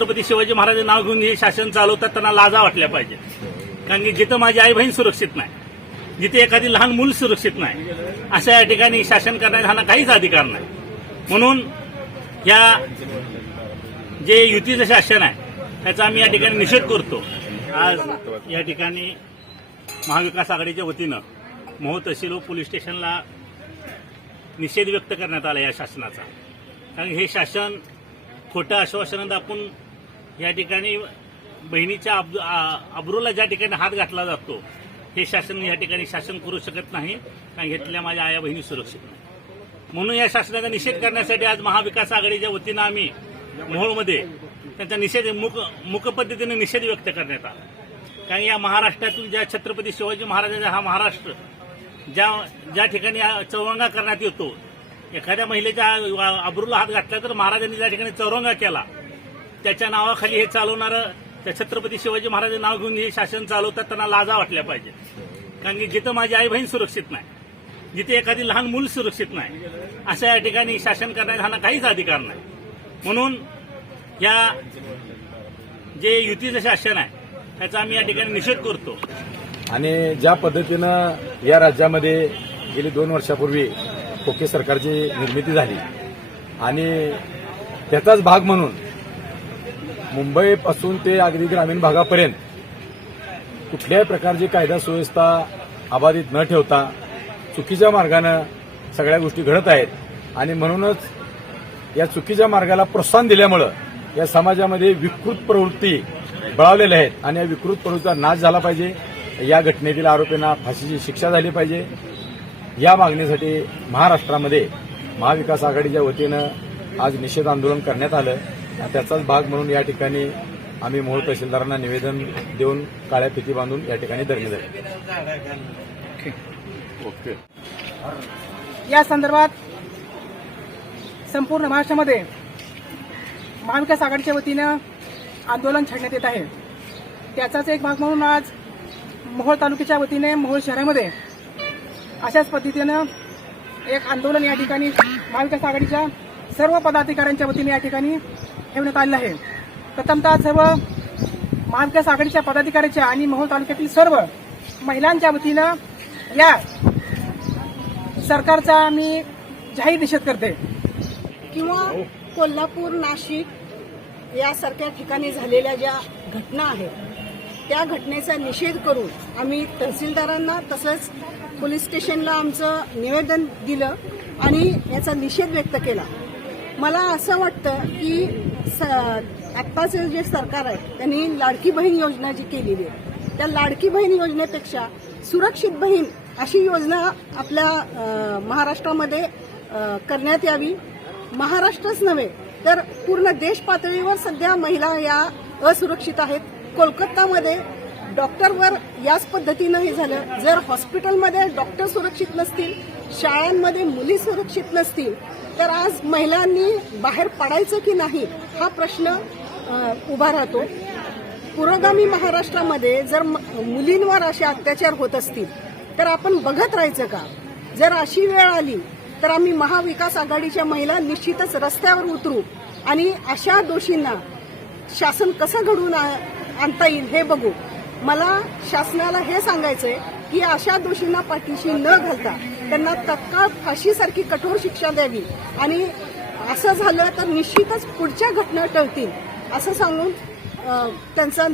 छत्रपती शिवाजी महाराज नाव घेऊन हे शासन चालवतात त्यांना लाजा वाटल्या पाहिजे. कारण की जिथं माझी आई बहीण सुरक्षित नाही जिथे एखादी लहान मूल सुरक्षित नाही अशा या ठिकाणी शासन करण्याचा ह्यांना काहीच अधिकार नाही. म्हणून या जे युतीचं शासन आहे त्याचा आम्ही या ठिकाणी निषेध करतो. आज या ठिकाणी महाविकास आघाडीच्या वतीनं मोहतहसील व पोलीस स्टेशनला निषेध व्यक्त करण्यात आला या शासनाचा. कारण हे शासन खोटं आश्वासनं दाखवून या ठिकाणी बहिणीच्या अब्रूला ज्या ठिकाणी हात घातला जातो हे शासन या ठिकाणी शासन करू शकत नाही कारण घेतल्या माझ्या आया बहिणी सुरक्षित नाही. म्हणून या शासनाचा निषेध करण्यासाठी आज महाविकास आघाडीच्या वतीनं आम्ही मोहोळमध्ये त्यांचा निषेध मुक मुक पद्धतीने निषेध व्यक्त करण्यात आला. कारण या महाराष्ट्रातून ज्या छत्रपती शिवाजी महाराजांचा हा महाराष्ट्र ज्या ज्या ठिकाणी चौरंगा करण्यात येतो एखाद्या महिलेच्या अब्रूला हात घातला तर महाराजांनी ज्या ठिकाणी चौरंगा केला त्याच्या नावाखाली हे चालवणारं त्या छत्रपती शिवाजी महाराज नाव घेऊन हे शासन चालवतात त्यांना लाजा वाटल्या पाहिजे कारण की जिथं माझी आई बहीण सुरक्षित नाही जिथे एखादी लहान मूल सुरक्षित नाही अशा या ठिकाणी शासन करण्याचा ह्यांना काहीच अधिकार नाही. म्हणून या जे युतीचं शासन आहे त्याचा आम्ही या ठिकाणी निषेध करतो. आणि ज्या पद्धतीनं या राज्यामध्ये गेली दोन वर्षापूर्वी खोके सरकारची निर्मिती झाली आणि त्याचाच भाग म्हणून मुंबईपासून ते अगदी ग्रामीण भागापर्यंत कुठल्याही प्रकारची कायदा सुव्यवस्था अबाधित न ठेवता चुकीच्या मार्गानं सगळ्या गोष्टी घडत आहेत. आणि म्हणूनच या चुकीच्या मार्गाला प्रोत्साहन दिल्यामुळं या समाजामध्ये विकृत प्रवृत्ती बळावलेल्या आहेत. आणि या विकृत प्रवृत्तीचा नाश झाला पाहिजे. या घटनेतील आरोपींना फाशीची शिक्षा झाली पाहिजे. या मागणीसाठी महाराष्ट्रामध्ये महाविकास आघाडीच्या वतीनं आज निषेध आंदोलन करण्यात आलं. त्याचाच भाग म्हणून या ठिकाणी आम्ही मोहोळ तहसीलदारांना निवेदन देऊन काळ्या फिती बांधून या ठिकाणी धरणे झाले ओके. या संदर्भात संपूर्ण महाराष्ट्रामध्ये महाविकास आघाडीच्या वतीनं आंदोलन छेडण्यात येत आहे. त्याचाच एक भाग म्हणून आज मोहोळ तालुक्याच्या वतीने मोहोळ शहरामध्ये अशाच पद्धतीनं एक आंदोलन या ठिकाणी महाविकास आघाडीच्या सर्व पदाधिकाऱ्यांच्या वतीने या ठिकाणी ठेवण्यात आलेलं आहे. प्रथमतः सर्व महाविकास आघाडीच्या पदाधिकाऱ्याच्या आणि मोहोळ तालुक्यातील सर्व महिलांच्या वतीनं या सरकारचा मी जाहीर निषेध करते. किंवा कोल्हापूर नाशिक यासारख्या ठिकाणी झालेल्या ज्या घटना आहेत त्या घटनेचा निषेध करून आम्ही तहसीलदारांना तसंच पोलीस स्टेशनला आमचं निवेदन दिलं आणि याचा निषेध व्यक्त केला. मला असं वाटतं की आत्ताचं जे सरकार आहे त्यांनी लाडकी बहीण योजना जी केलेली आहे त्या लाडकी बहीण योजनेपेक्षा सुरक्षित बहीण अशी योजना आपल्या महाराष्ट्रामध्ये करण्यात यावी. महाराष्ट्रच नव्हे तर पूर्ण देश पातळीवर सध्या महिला या असुरक्षित आहेत. कोलकातामध्ये डॉक्टरवर याच पद्धतीनं हे झालं. जर हॉस्पिटलमध्ये डॉक्टर सुरक्षित नसतील शाळांमध्ये मुली सुरक्षित नसतील तर आज महिलांनी बाहेर पडायचं की नाही हा प्रश्न उभा राहतो. पुरोगामी महाराष्ट्रामध्ये जर म- मुलींवर असे अत्याचार होत असतील तर आपण बघत राहायचं का? जर अशी वेळ आली तर आम्ही महाविकास आघाडीच्या महिला निश्चितच रस्त्यावर उतरू आणि अशा दोषींना शासन कसं घडवून आ- आणता येईल हे बघू. मला शासनाला हे सांगायचंय की अशा दोषींना पाठीशी न घालता त्यांना तत्काळ फाशीसारखी कठोर शिक्षा द्यावी. आणि असं झालं तर निश्चितच पुढच्या घटना टळतील असं सांगून त्यांचा